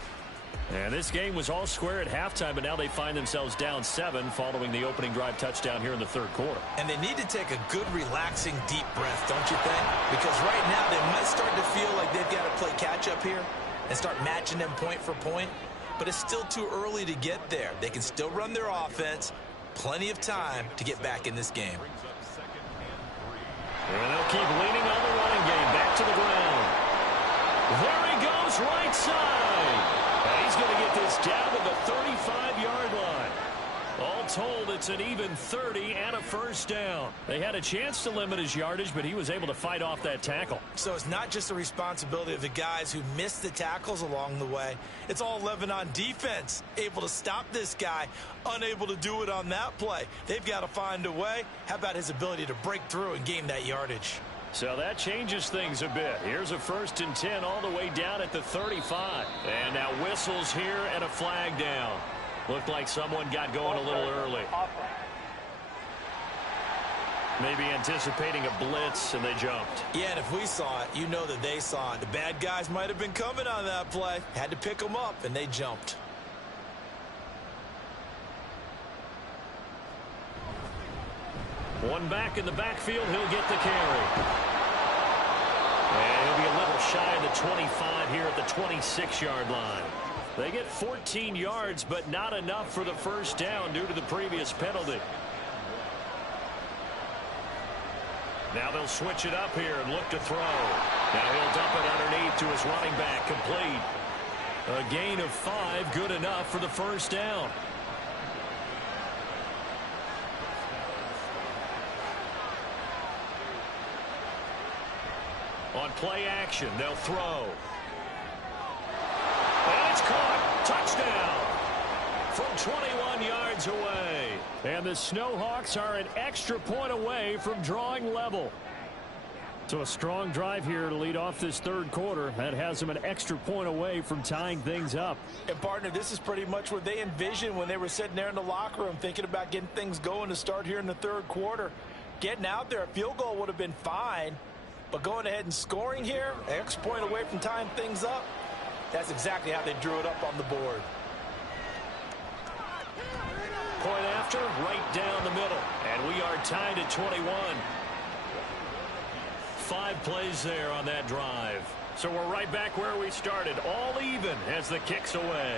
And this game was all square at halftime, but now they find themselves down 7 following the opening drive touchdown here in the third quarter. And they need to take a good, relaxing, deep breath, don't you think? Because right now they might start to feel like they've got to play catch-up here and start matching them point for point. But it's still too early to get there. They can still run their offense. Plenty of time to get back in this game. And they'll keep leaning on the running game. Back to the ground. There he goes, right side. And he's going to get this down to the 35-yard line. All told, it's an even 30 and a first down. They had a chance to limit his yardage, but he was able to fight off that tackle. So it's not just the responsibility of the guys who missed the tackles along the way. It's all 11 on defense, able to stop this guy, unable to do it on that play. They've got to find a way. How about his ability to break through and gain that yardage? So that changes things a bit. Here's a 1st and 10 all the way down at the 35. And now whistles here and a flag down. Looked like someone got going a little early. Maybe anticipating a blitz, and they jumped. Yeah, and if we saw it, you know that they saw it. The bad guys might have been coming on that play. Had to pick them up, and they jumped. One back in the backfield, he'll get the carry. And he'll be a little shy of the 25 here at the 26-yard line. They get 14 yards, but not enough for the first down due to the previous penalty. Now they'll switch it up here and look to throw. Now he'll dump it underneath to his running back, complete. A gain of 5, good enough for the first down. On play action, they'll throw. And it's caught. Touchdown. From 21 yards away. And the Snowhawks are an extra point away from drawing level. So a strong drive here to lead off this third quarter. That has them an extra point away from tying things up. And, partner, this is pretty much what they envisioned when they were sitting there in the locker room thinking about getting things going to start here in the third quarter. Getting out there, a field goal would have been fine. But going ahead and scoring here, an extra point away from tying things up, that's exactly how they drew it up on the board. Point after, right down the middle. And we are tied at 21. 5 plays there on that drive. So we're right back where we started, all even as the kick's away.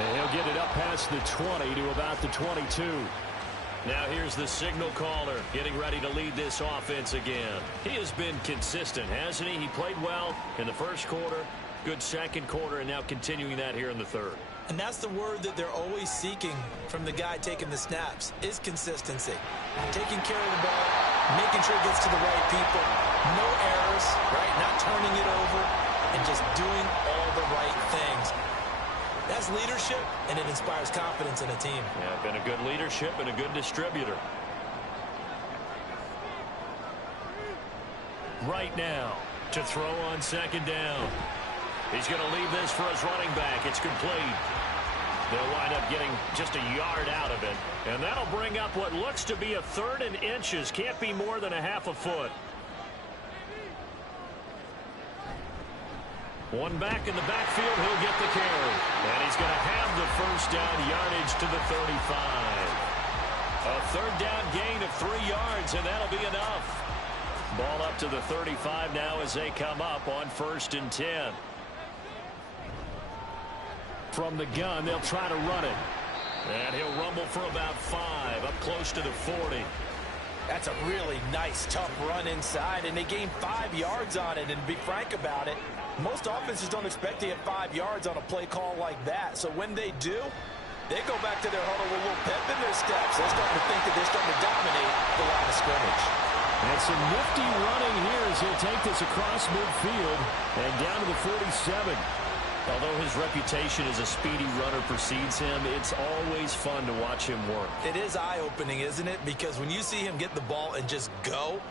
And he'll get it up past the 20 to about the 22. Now here's the signal caller getting ready to lead this offense again. He has been consistent, hasn't he? He played well in the first quarter, good second quarter, and now continuing that here in the third. And that's the word that they're always seeking from the guy taking the snaps, is consistency. Taking care of the ball, making sure it gets to the right people, no errors, right? Not turning it over, and just doing all the right things. That's leadership, and it inspires confidence in a team. Yeah, been a good leadership and a good distributor. Right now, to throw on second down. He's going to leave this for his running back. It's complete. They'll line up getting just a yard out of it. And that'll bring up what looks to be a 3rd and inches. Can't be more than a half a foot. One back in the backfield, he'll get the carry. And he's going to have the first down, yardage to the 35. A 3rd down gain of 3 yards, and that'll be enough. Ball up to the 35 now as they come up on 1st and 10. From the gun, they'll try to run it. And he'll rumble for about 5, up close to the 40. That's a really nice, tough run inside, and they gained 5 yards on it. And to be frank about it, most offenses don't expect to get 5 yards on a play call like that. So when they do, they go back to their huddle with a little pep in their steps. They're starting to think that they're starting to dominate the line of scrimmage. And some nifty running here as he'll take this across midfield and down to the 47. Although his reputation as a speedy runner precedes him, it's always fun to watch him work. It is eye-opening, isn't it? Because when you see him get the ball and just go,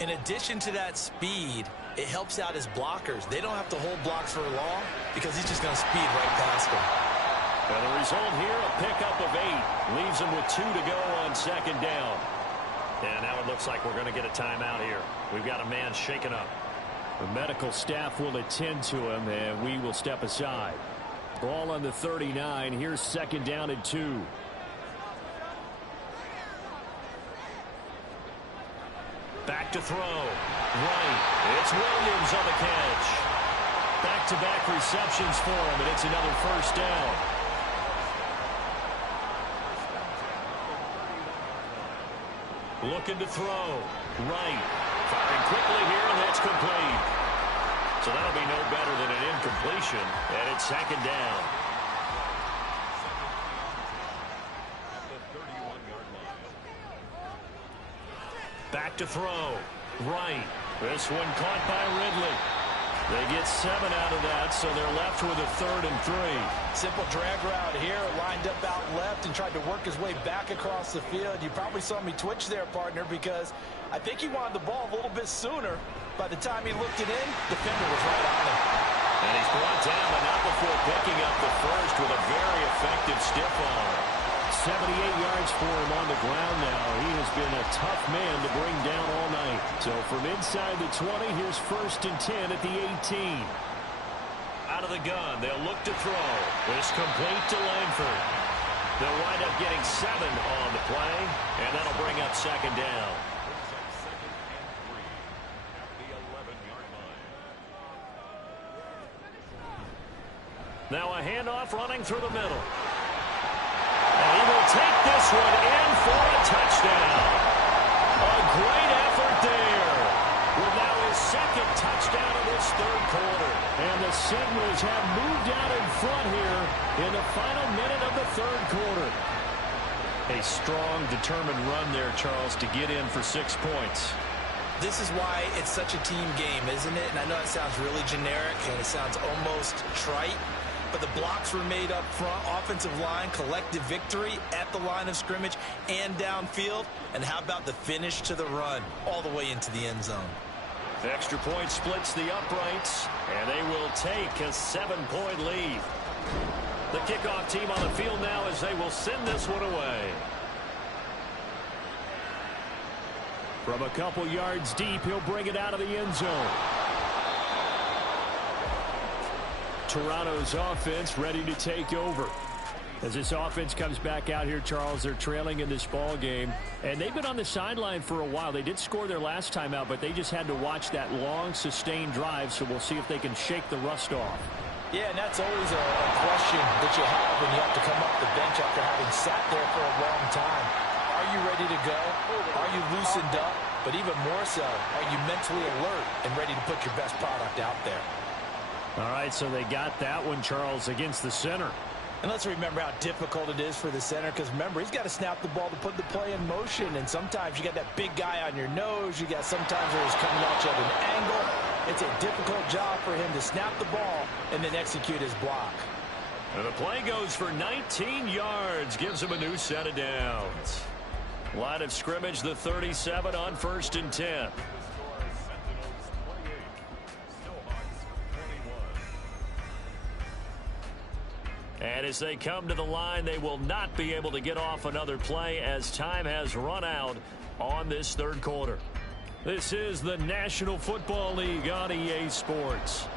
in addition to that speed, it helps out his blockers. They don't have to hold blocks for long because he's just going to speed right past them. And the result here, a pickup of 8. Leaves him with 2 to go on 2nd down. And now it looks like we're going to get a timeout here. We've got a man shaken up. The medical staff will attend to him, and we will step aside. Ball on the 39. Here's 2nd down and 2. Back to throw. Right. It's Williams on the catch. Back-to-back receptions for him, and it's another 1st down. Looking to throw. Right. Firing quickly here, and that's complete. So that'll be no better than an incompletion, and it's 2nd down. Back to throw. Right. This one caught by Ridley. They get 7 out of that, so they're left with a 3rd and 3. Simple drag route here, lined up out left and tried to work his way back across the field. You probably saw me twitch there, partner, because I think he wanted the ball a little bit sooner. By the time he looked it in, the defender was right on him. And he's brought down, but not before picking up the first with a very effective stiff arm. 78 yards for him on the ground now. He has been a tough man to bring down all night. So from inside the 20, here's 1st and 10 at the 18. Out of the gun, they'll look to throw. This complete to Langford. They'll wind up getting 7 on the play, and that'll bring up 2nd down. Now a handoff running through the middle. And he will take this one in for a touchdown. A great effort there. With now his 2nd touchdown of this 3rd quarter. And the Seminoles have moved out in front here in the final minute of the 3rd quarter. A strong, determined run there, Charles, to get in for 6 points. This is why it's such a team game, isn't it? And I know it sounds really generic and it sounds almost trite. But the blocks were made up front, offensive line, collective victory at the line of scrimmage and downfield. And how about the finish to the run all the way into the end zone? The extra point splits the uprights, and they will take a 7-point lead. The kickoff team on the field now as they will send this one away. From a couple yards deep, he'll bring it out of the end zone. Toronto's offense ready to take over. As this offense comes back out here, Charles, they're trailing in this ball game, and they've been on the sideline for a while. They did score their last time out, but they just had to watch that long, sustained drive, so we'll see if they can shake the rust off. Yeah, and that's always a question that you have when you have to come off the bench after having sat there for a long time. Are you ready to go? Are you loosened up? But even more so, are you mentally alert and ready to put your best product out there? All right, so they got that one, Charles, against the center. And let's remember how difficult it is for the center, because remember, he's got to snap the ball to put the play in motion, and sometimes you got that big guy on your nose. You got sometimes where he's coming at you at an angle. It's a difficult job for him to snap the ball and then execute his block. And the play goes for 19 yards, gives him a new set of downs. Line of scrimmage, the 37 on 1st and 10. And And as they come to the line, they will not be able to get off another play as time has run out on this third quarter. This is the National Football League on EA Sports.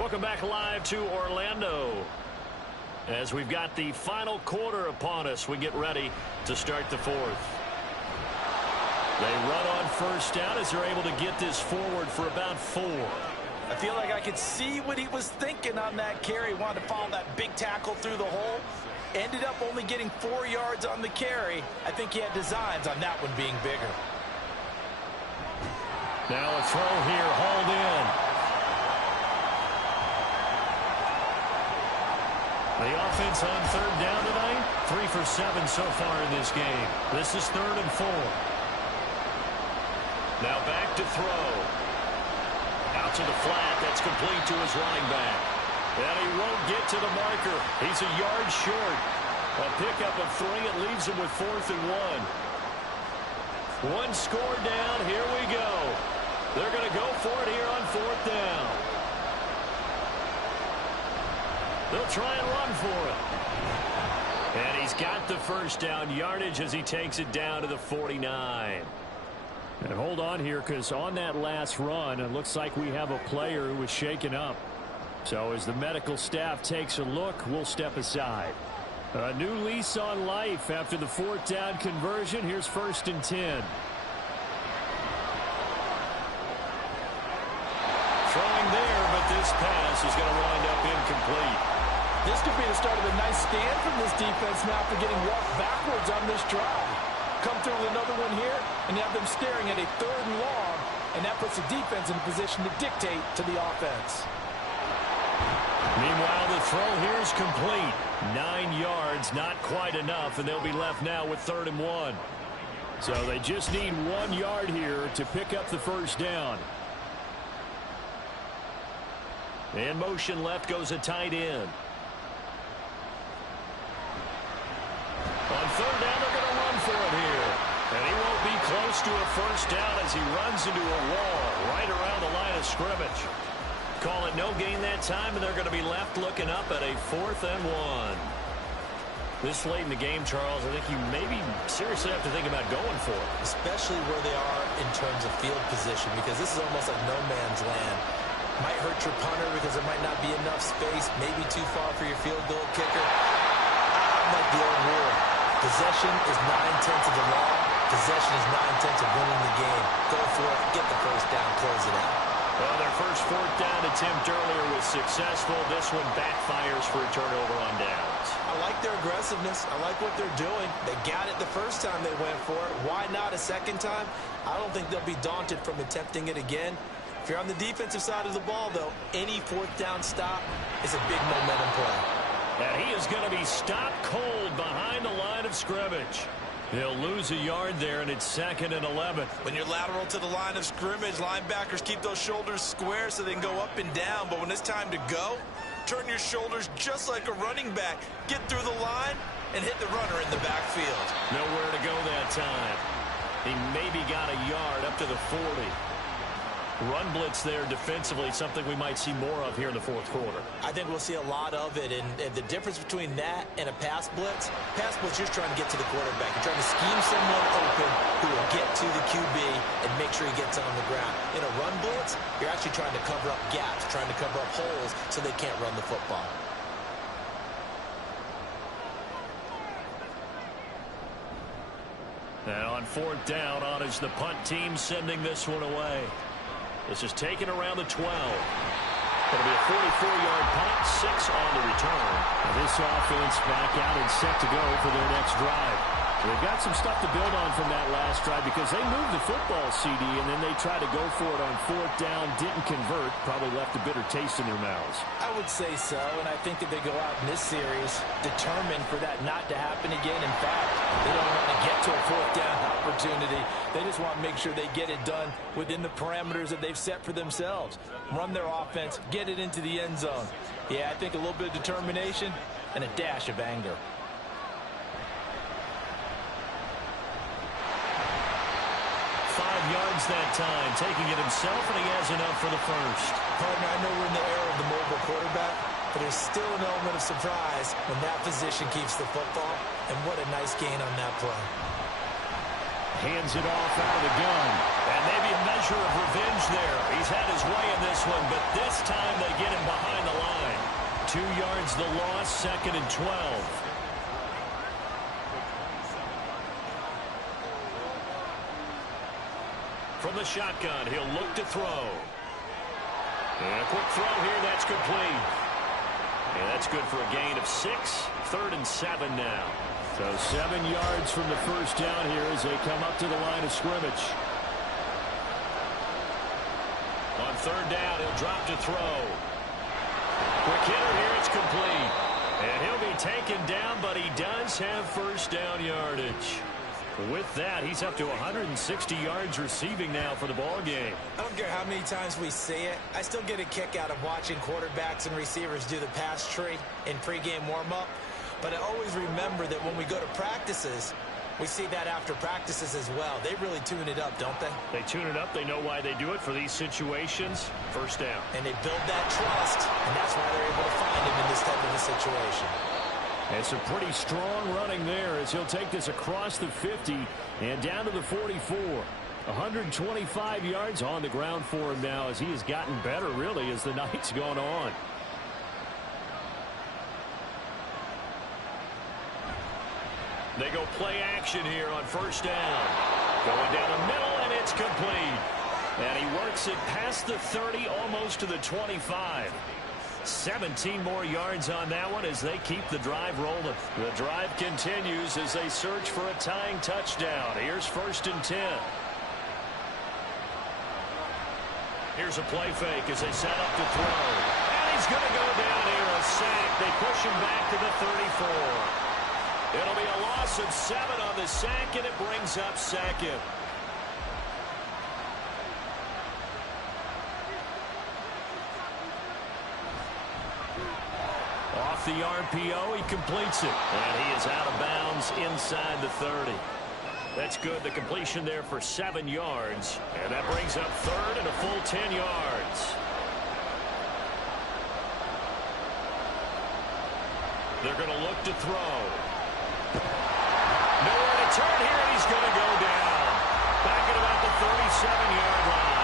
Welcome back live to Orlando. As we've got the final quarter upon us, we get ready to start the fourth. They run on first down as they're able to get this forward for about 4. I feel like I could see what he was thinking on that carry. Wanted to follow that big tackle through the hole. Ended up only getting 4 yards on the carry. I think he had designs on that one being bigger. Now a throw here, hauled in. The offense on third down tonight, 3 for 7 so far in this game. This is 3rd and 4. Now back to throw. Out to the flat. That's complete to his running back. And he won't get to the marker. He's a yard short. A pickup of 3. It leaves him with 4th and 1. One score down. Here we go. They're going to go for it here on 4th down. They'll try and run for it. And he's got the first down yardage as he takes it down to the 49. And hold on here, because on that last run, it looks like we have a player who was shaken up. So as the medical staff takes a look, we'll step aside. A new lease on life after the 4th down conversion. Here's 1st and 10. Throwing there, but this pass is going to wind up incomplete. This could be the start of a nice stand from this defense now for getting walked backwards on this drive. Come through with another one here, and you have them staring at a 3rd and long, and that puts the defense in a position to dictate to the offense. Meanwhile, the throw here is complete. 9 yards, not quite enough, and they'll be left now with 3rd and 1. So they just need 1 yard here to pick up the first down. In motion left goes a tight end. On 3rd down, they're going to run for it here. And he won't be close to a first down as he runs into a wall right around the line of scrimmage. Call it no gain that time, and they're going to be left looking up at a 4th and 1. This late in the game, Charles, I think you maybe seriously have to think about going for it. Especially where they are in terms of field position, because this is almost like no man's land. Might hurt your punter because there might not be enough space, maybe too far for your field goal kicker. I'm like the old rule. Possession is 9/10 of the law. Possession is 9/10 of winning the game. Go for it, get the first down, close it out. Well, their first 4th down attempt earlier was successful. This one backfires for a turnover on downs. I like their aggressiveness. I like what they're doing. They got it the first time they went for it. Why not a second time? I don't think they'll be daunted from attempting it again. If you're on the defensive side of the ball, though, any 4th down stop is a big momentum play. And he is going to be stopped cold behind the line of scrimmage. They'll lose a yard there, and it's 2nd and 11. When you're lateral to the line of scrimmage, linebackers keep those shoulders square so they can go up and down. But when it's time to go, turn your shoulders just like a running back. Get through the line and hit the runner in the backfield. Nowhere to go that time. He maybe got a yard up to the 40. Run blitz there defensively, something we might see more of here in the 4th quarter. I think we'll see a lot of it, and the difference between that and a pass blitz, you're just trying to get to the quarterback. You're trying to scheme someone open who will get to the QB and make sure he gets on the ground. In a run blitz, you're actually trying to cover up gaps, trying to cover up holes so they can't run the football. And on 4th down, on is the punt team sending this one away. This is taken around the 12. It'll be a 44-yard punt, 6 on the return. Now this offense back out and set to go for their next drive. They've got some stuff to build on from that last drive because they moved the football, CD, and then they tried to go for it on 4th down, didn't convert, probably left a bitter taste in their mouths. I would say so, and I think that they go out in this series determined for that not to happen again. In fact, they don't want to get to a 4th down opportunity. They just want to make sure they get it done within the parameters that they've set for themselves. Run their offense, get it into the end zone. Yeah, I think a little bit of determination and a dash of anger. 5 yards that time, taking it himself, and he has enough for the first. Partner, I know we're in the era of the mobile quarterback, but there's still an element of surprise when that position keeps the football, and what a nice gain on that play. Hands it off out of the gun. And maybe a measure of revenge there. He's had his way in this one, but this time they get him behind the line. 2 yards the loss, 2nd and 12. From the shotgun, he'll look to throw. And a quick throw here, that's complete. And that's good for a gain of 6. 3rd and 7 now. So 7 yards from the first down here as they come up to the line of scrimmage. On 3rd down, he'll drop to throw. Quick hitter here, it's complete. And he'll be taken down, but he does have first down yardage. With that, he's up to 160 yards receiving now for the ball game. I don't care how many times we see it. I still get a kick out of watching quarterbacks and receivers do the pass tree in pregame warm-up. But I always remember that when we go to practices, we see that after practices as well. They really tune it up, don't they? They tune it up. They know why they do it for these situations. First down. And they build that trust, and that's why they're able to find him in this type of a situation. And some pretty strong running there as he'll take this across the 50 and down to the 44. 125 yards on the ground for him now as he has gotten better, really, as the night's gone on. They go play action here on first down. Going down the middle, and it's complete. And he works it past the 30, almost to the 25. 17 more yards on that one as they keep the drive rolling. The drive continues as they search for a tying touchdown. Here's 1st and 10. Here's a play fake as they set up to throw. And he's going to go down here, a sack. They push him back to the 34. It'll be a loss of 7 on the sack, and it brings up 2nd. Off the RPO, he completes it. And he is out of bounds inside the 30. That's good. The completion there for 7 yards. And that brings up 3rd and a full 10 yards. They're going to look to throw. Nowhere to turn here, and he's going to go down. Back at about the 37-yard line.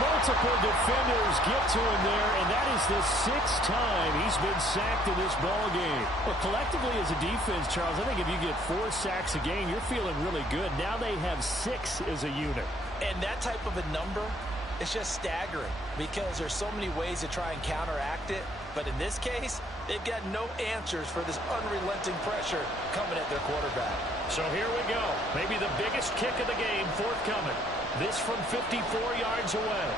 Multiple defenders get to him there, and that is the 6th time he's been sacked in this ball game. Well, collectively as a defense, Charles, I think if you get 4 sacks a game, you're feeling really good. Now they have 6 as a unit. And that type of a number, it's just staggering because there's so many ways to try and counteract it. But in this case, they've got no answers for this unrelenting pressure coming at their quarterback. So here we go. Maybe the biggest kick of the game forthcoming. This from 54 yards away.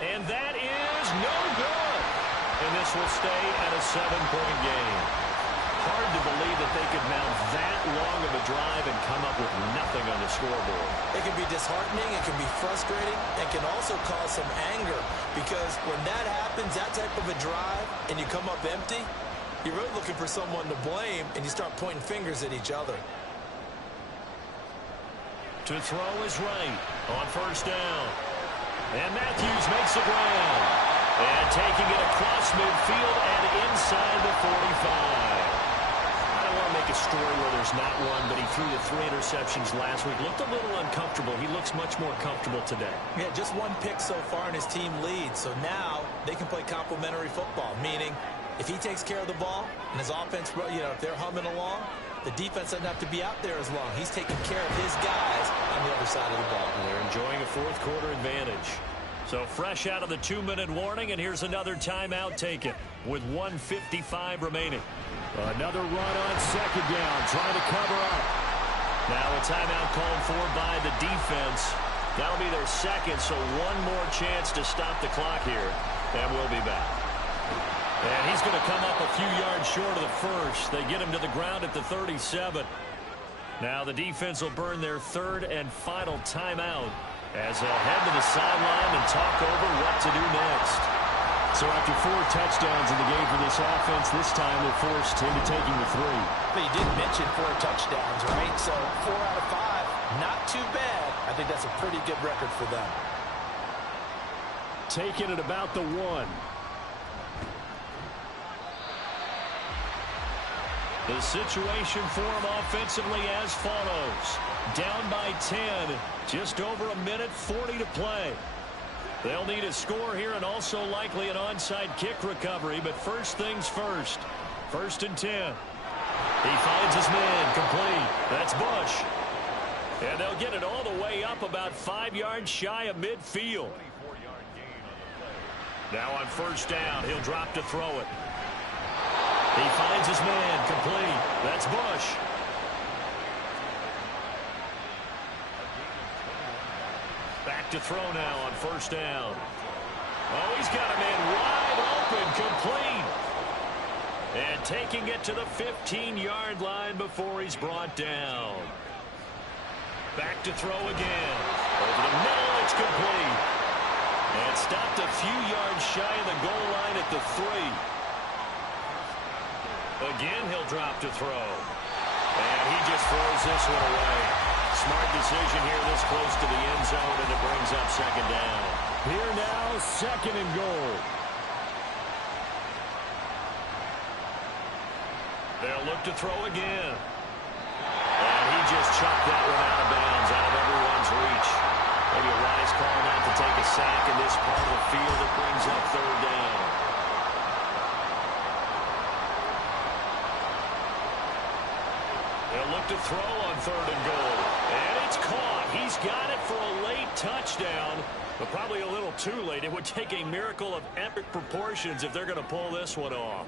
And that is no good. And this will stay at a 7-point game. Hard to believe that they could mount that long of a drive and come up with nothing on the scoreboard. It can be disheartening, it can be frustrating, and can also cause some anger because when that happens, that type of a drive, and you come up empty, you're really looking for someone to blame, and you start pointing fingers at each other. To throw is right on first down. And Matthews makes the ground. And taking it across midfield and inside the 45. I don't want to make a story where there's not one, but he threw the 3 interceptions last week. Looked a little uncomfortable. He looks much more comfortable today. Yeah, just 1 pick so far and his team leads. So now they can play complementary football, meaning if he takes care of the ball and his offense, you know, if they're humming along, the defense doesn't have to be out there as long. He's taking care of his guys on the other side of the ball. And they're enjoying a 4th quarter advantage. So fresh out of the 2-minute warning, and here's another timeout taken with 1:55 remaining. Another run on 2nd down, trying to cover up. Now a timeout called for by the defense. That'll be their 2nd, so 1 more chance to stop the clock here, and we'll be back. And he's going to come up a few yards short of the 1st. They get him to the ground at the 37. Now the defense will burn their 3rd and final timeout as they'll head to the sideline and talk over what to do next. So after 4 touchdowns in the game for this offense, this time they're forced into taking the 3. But you did mention 4 touchdowns, right? So 4 out of 5, not too bad. I think that's a pretty good record for them. Taken at about the 1. The situation for him offensively as follows. Down by 10, just over a minute 40 to play. They'll need a score here and also likely an onside kick recovery, but first things first. 1st and 10. He finds his man complete. That's Bush. And they'll get it all the way up about 5 yards shy of midfield. Now on 1st down, he'll drop to throw it. He finds his man complete. That's Bush. Back to throw now on 1st down. Oh, he's got a man wide open, complete. And taking it to the 15-yard line before he's brought down. Back to throw again. Over the middle, it's complete. And stopped a few yards shy of the goal line at the 3. Again, he'll drop to throw. And he just throws this one away. Smart decision here this close to the end zone, and it brings up 2nd down. Here now, 2nd and goal. They'll look to throw again. And he just chucked that one out of bounds, out of everyone's reach. Maybe a wise call not to take a sack in this part of the field. It brings up 3rd down. They'll look to throw on 3rd and goal. And it's caught. He's got it for a late touchdown, but probably a little too late. It would take a miracle of epic proportions if they're going to pull this one off.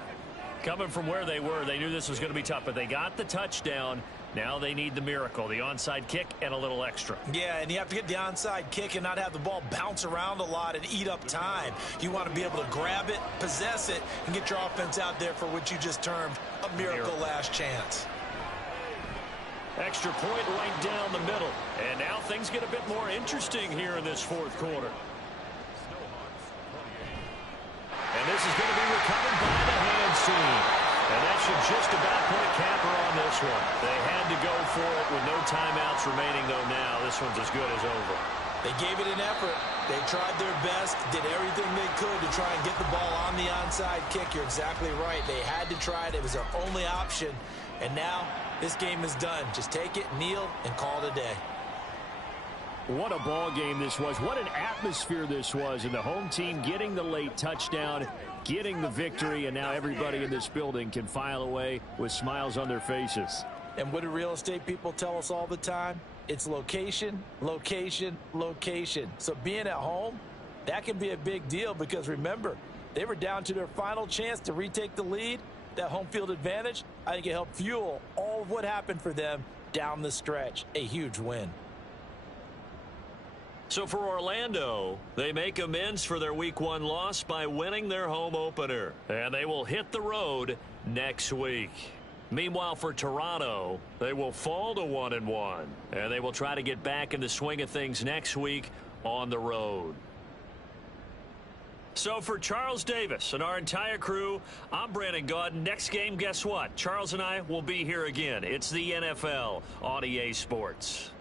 Coming from where they were, they knew this was going to be tough, but they got the touchdown. Now they need the miracle, the onside kick and a little extra. Yeah, and you have to get the onside kick and not have the ball bounce around a lot and eat up time. You want to be able to grab it, possess it, and get your offense out there for what you just termed a miracle last chance. Extra point right down the middle. And now things get a bit more interesting here in this 4th quarter. And this is going to be recovered by the hands team. And that should just about put a capper on this one. They had to go for it with no timeouts remaining, though now this one's as good as over. They gave it an effort. They tried their best, did everything they could to try and get the ball on the onside kick. You're exactly right. They had to try it. It was their only option. And now this game is done. Just take it, kneel, and call it a day. What a ball game this was. What an atmosphere this was. And the home team getting the late touchdown, getting the victory, and now everybody in this building can file away with smiles on their faces. And what do real estate people tell us all the time? It's location, location, location. So being at home, that can be a big deal because remember, they were down to their final chance to retake the lead. That home field advantage, I think it helped fuel all of what happened for them down the stretch. A huge win. So for Orlando, they make amends for their Week 1 loss by winning their home opener. And they will hit the road next week. Meanwhile, for Toronto, they will fall to 1-1. And they will try to get back in the swing of things next week on the road. So for Charles Davis and our entire crew, I'm Brandon Gaudin. Next game, guess what? Charles and I will be here again. It's the NFL on EA Sports.